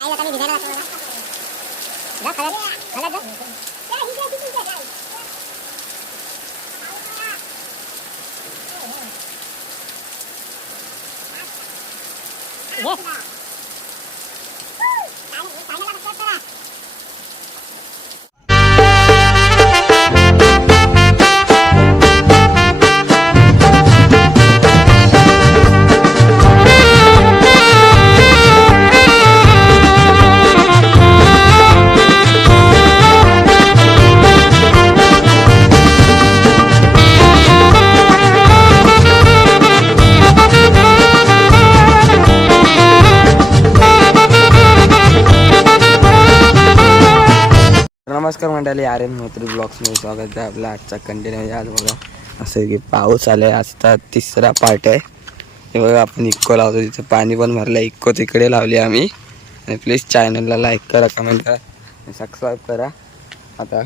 आई आता मी भिजायला जातो बघा. जा खाल्यात खाल्यात जा घे. नमस्कार मंडळी आर एन म्होत्री ब्लॉग्समध्ये स्वागत आहे आपला आजचा कंटिन्यू. आहे आज बघा असं की पाऊस आलाय आजचा तिसरा पार्ट आहे. हे बघा आपण इक्को लावतो तिथं पाणी पण भरलं इक्को तिकडे लावली आम्ही. आणि प्लीज चॅनलला लाईक करा कमेंट करा सबस्क्राईब करा. आता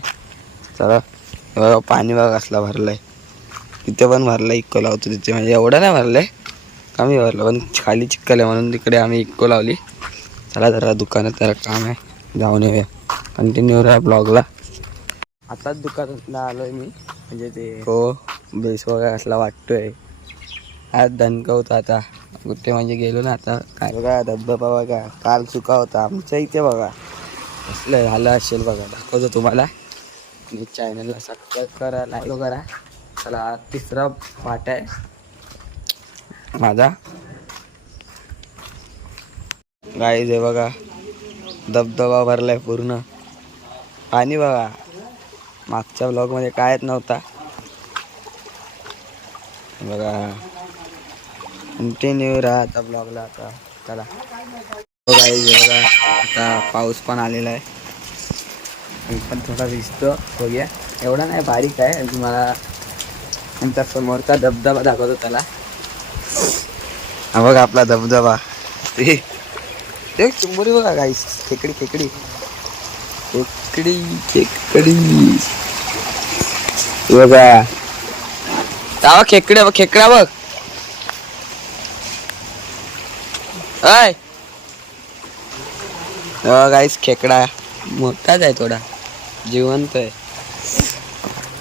चला हे बघा पाणी बघा असला भरलं आहे तिथे पण भरलं इक्को लावतो तिथे म्हणजे एवढं नाही भरलं आहे कमी भरलं पण खाली चिक्कल आहे म्हणून तिकडे आम्ही इक्को लावली. चला जरा दुकानात जरा काम आहे जाऊन येऊया. कंटिन्यू राहा ब्लॉगला आताच दुकानातला आलोय मी. म्हणजे ते हो बेस वगैरे असला वाटतोय. होता आता. कुठे म्हणजे गेलो ना आता. काय बघा धबधबा बघा. काल चुका होता. आमच्या इथे बघा. असलं झालं असेल बघा. दाखवतो तुम्हाला. आणि चॅनलला सबस्क्राईब करा लाईक करा. चला तिसरा पार्ट आहे. माझा. गाईज आहे बघा. धबधबा भरलाय पूर्ण. पाणी बघा मागच्या ब्लॉगमध्ये कायच नव्हता. बघा कंटिन्यू राहा आता ब्लॉगला आता. चला. हो बघा आता पाऊस पण आलेला आहे. मी पण थोडा भिजतो. बघूया. एवढा नाही बारीक आहे. तुम्हाला नंतर समोरचा धबधबा दाखवतो त्याला. हा बघा आपला धबधबा. ते ते बघा गाईस खेकडी खेकडी. खेकडी खेकडी बघा. तावा खेकडे खेकडा बघ. अय गाईस खेकडा. मोठाच आहे थोडा. जिवंत आहे.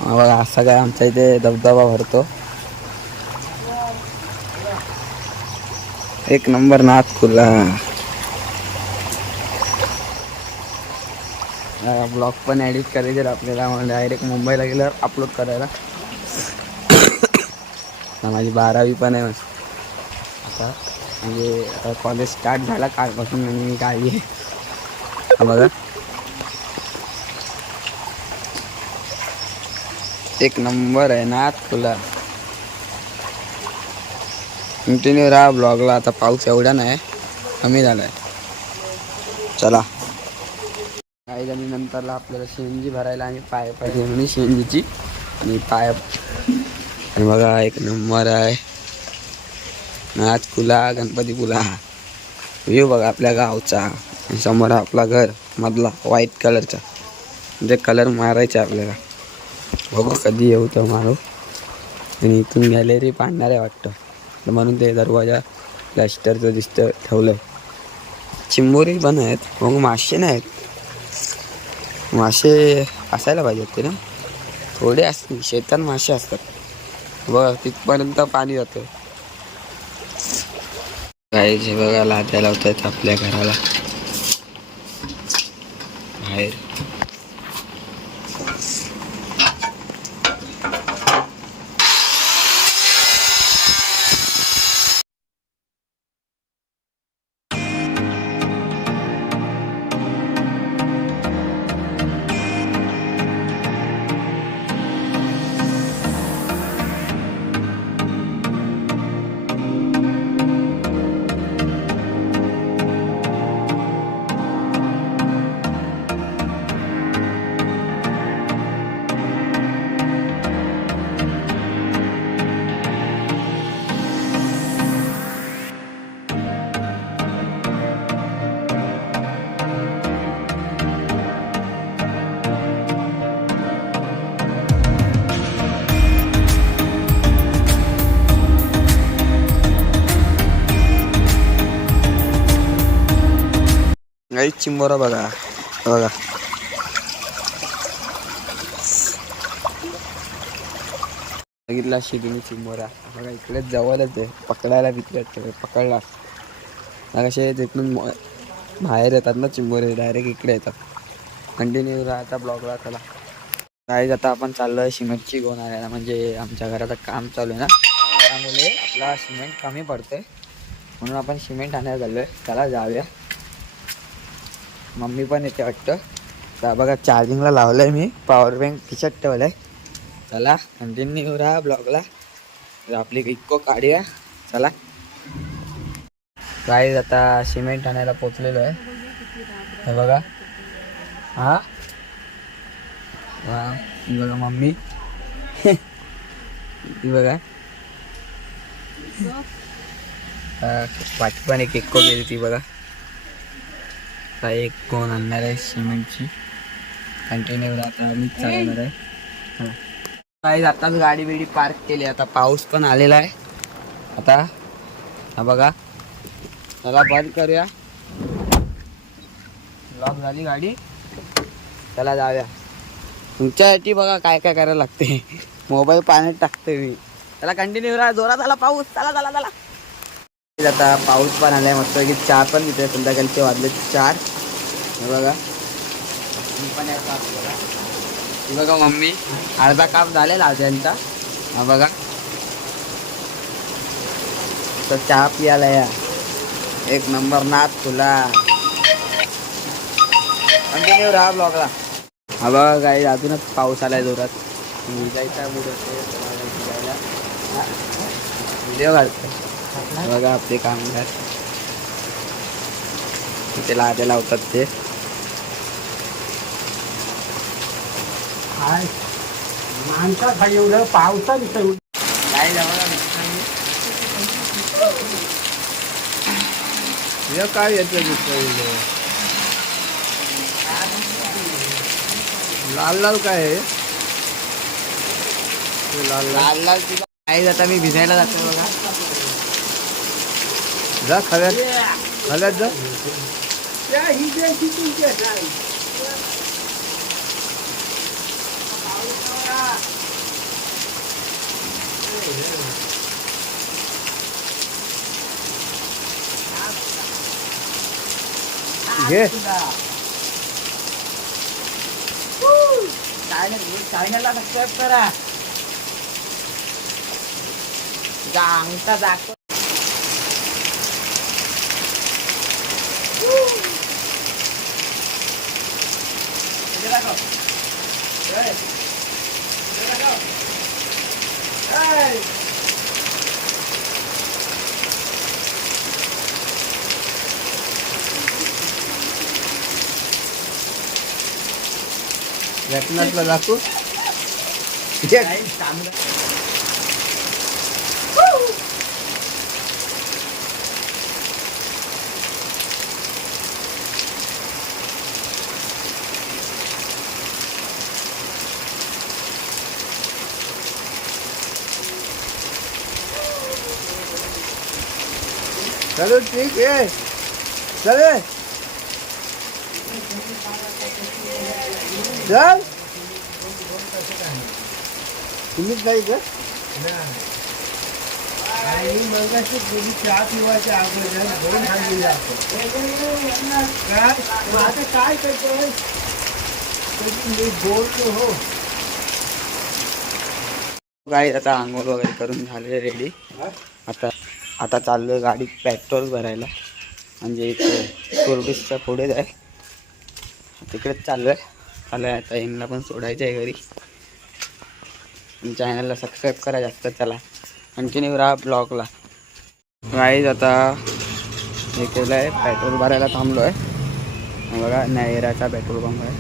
बघा असा काय आमच्या इथे धबधबा भरतो. एक नंबर नाथ खुला. ब्लॉग पण ॲडिट करायचे आपल्याला. डायरेक्ट मुंबईला गेल्यावर अपलोड करायला. माझी बारावी पण आहे आता म्हणजे कॉलेज स्टार्ट झाला कालपासून मी गावी आहे. बघा. एक नंबर आहे ना तुला. कंटिन्यू राहा ब्लॉगला आता पाऊस एवढा नाही. कमी झाला आहे चला. काही आणि नंतरला आपल्याला शेंजी भरायला आणि पाय पाहिजे म्हणे शेंजीची आणि पाय आणि बघा एक नंबर आहे. नाच कुला गणपती पुला व्ह्यू बघा आपल्या गावचा. आणि समोर आपला घर मधला व्हाईट कलरचा म्हणजे कलर मारायचा आपल्याला. बघू कधी येऊ तर मारू आणि इथून गॅलरी पाडणार आहे वाटतं. तर म्हणून ते दरवाजा प्लॅस्टरचं दिसतं ठेवलं चिंबोरी पण आहेत. मग मासे नाही आहेत मासे असायला पाहिजे होते ना. थोडे असतील शेतात मासे असतात. बघा तिथपर्यंत पाणी जातं. काही जे बघा लाद्या लावतात आपल्या घराला. बाहेर. चिंबोरा बघा. बघा. बघितला शिगिनी चिंबोरा. बघा इकडेच जवळच आहे. पकडायला तिकडे पकडला. मग कसे तिथून म- बाहेर येतात ना चिंबोरे डायरेक्ट इकडे येतात. कंटिन्यू राहता ब्लॉगला त्याला काहीच आता आपण चाललोय सिमेंटची गोण आणायला. म्हणजे आमच्या घराचं काम चालू आहे ना. त्यामुळे आपला सिमेंट कमी पडतंय. म्हणून आपण सिमेंट आणायला चाललोय. त्याला जाऊया. मम्मी पण येते वाटतं. तर बघा चार्जिंगला लावलंय मी. पॉवर बँक खिशात ठेवलंय. चला कंटिन्यू राहा ब्लॉगला आपली इको काढूया. चला. काय आता सिमेंट आणायला पोचलेलो आहे. हे बघा. हा? वा बघा मम्मी. बघा. वाट पण एक इक्को गेली ती बघा. आता एक कोण आणणार आहे सिमेंटची. कंटिन्यू आता मी चालणार आहे. काही आताच गाडी बिडी पार्क केली. आता पाऊस पण आलेला आहे. आता हा बघा. चला बंद करूया. लॉक झाली गाडी. चला जाऊया. तुमच्यासाठी बघा काय काय करायला लागते. मोबाईल पाण्यात टाकते मी. त्याला कंटिन्यू राहा जोरात आला पाऊस. चला चला चला. आता पाऊस पण आलाय. मस्त की चहा पण तिथे संध्याकाळचे वाजले चार. हे बघा. मी पण यायचा बघा हे बघा मम्मी अर्धा काप झालेला त्यांचा हा बघा. तर चहा पियाला या. एक नंबर नाथ तुला. कंटिन्यू राहा ब्लॉगला हा बघा काही अजूनच पाऊस आलाय जोरात. विजायचा व्हिडिओ घालतो. बघा आपले कामगार. ते लादे लावतात ते. माणसा खाली एवढं पावसा दिसत काय काय येतं लाल लाल काय आहे? हे लाल लाल. लाल तिला काय आता मी भिजायला जातो बघा. जा खव्यात. खव्यात जा. त्या ही जे तुमच्या काय घे चॅनलला सबस्क्राईब करा अंगठा दाखवू घे. चलो ठीक आहे चले। चल। तुम्हीच नाही का आणि मगाशी कोणी चहा पिवायच्या अगोदर दोन सांगितले काय आता काय करतोय मी बोलतो हो आता आंघोळ वगैरे करून झाले रेडी आता आता चाललो आहे गाडी पेट्रोल भरायला. म्हणजे इथे कोरडीसच्या पुढेच आहे तिकडेच चालू आहे आलं आता यांना पण सोडायचं आहे घरी. चॅनलला सबस्क्राईब करा जास्त चला. कंटिन्यू राहा ब्लॉगला गाईज आता हे केलं आहे पेट्रोल भरायला थांबलो आहे बघा नायराचा पेट्रोल पंप आहे.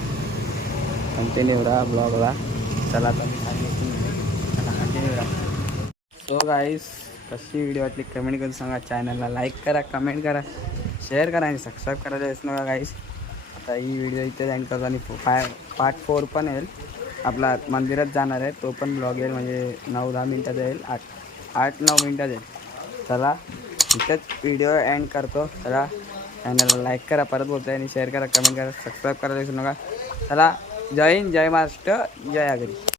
कंटिन्यू राहा ब्लॉगला चला आता मी कंटिन्यू राहा. सो राईस कशी व्हिडिओ वाटली कमेंट करून सांगा. चॅनलला लाईक करा कमेंट करा शेअर करा आणि सबस्क्राईब करायला येस नका गाईस आता ही व्हिडिओ इथे एंड करतो आणि फाय पार्ट फोर पण येईल. आपला मंदिरात जाणार आहे तो पण ब्लॉग येईल म्हणजे नऊ दहा मिनटाचा येईल. आठ आठ नऊ मिनटाचा येईल. चला इथेच व्हिडिओ एंड करतो. चला चॅनलला लाईक करा परत बोलतो आणि शेअर करा कमेंट करा सबस्क्राईब करायला विसरू नका. चला जय हिंद जय महाराष्ट्र जय आगरी.